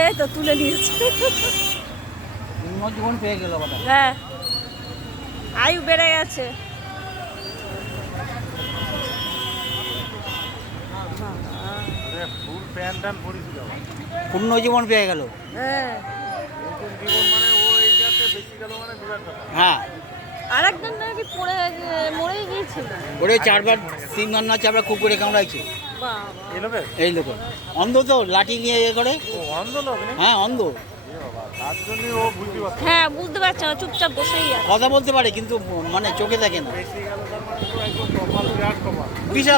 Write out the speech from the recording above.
এই তো তুলে নিয়েছে। জীবন পেয়ে গেল। হ্যাঁ, আয়ু বেড়ে গেছে। পূর্ণ জীবন পেয়ে গেল। হ্যাঁ, হ্যাঁ, আরেকজন নাকি মরেই গিয়েছিল। ওরে 4বার 3বার না 4বার খুব করে কামড়াইছে। বাবা, এই লোক অন্ধ তো, লাঠি নিয়ে এ করে। হ্যাঁ, অন্ধ। হ্যাঁ বুঝতে পারছি না, চুপচাপ বসেই আছে। কথা বলতে পারে কিন্তু মানে চোখে দেখে না। বিশাল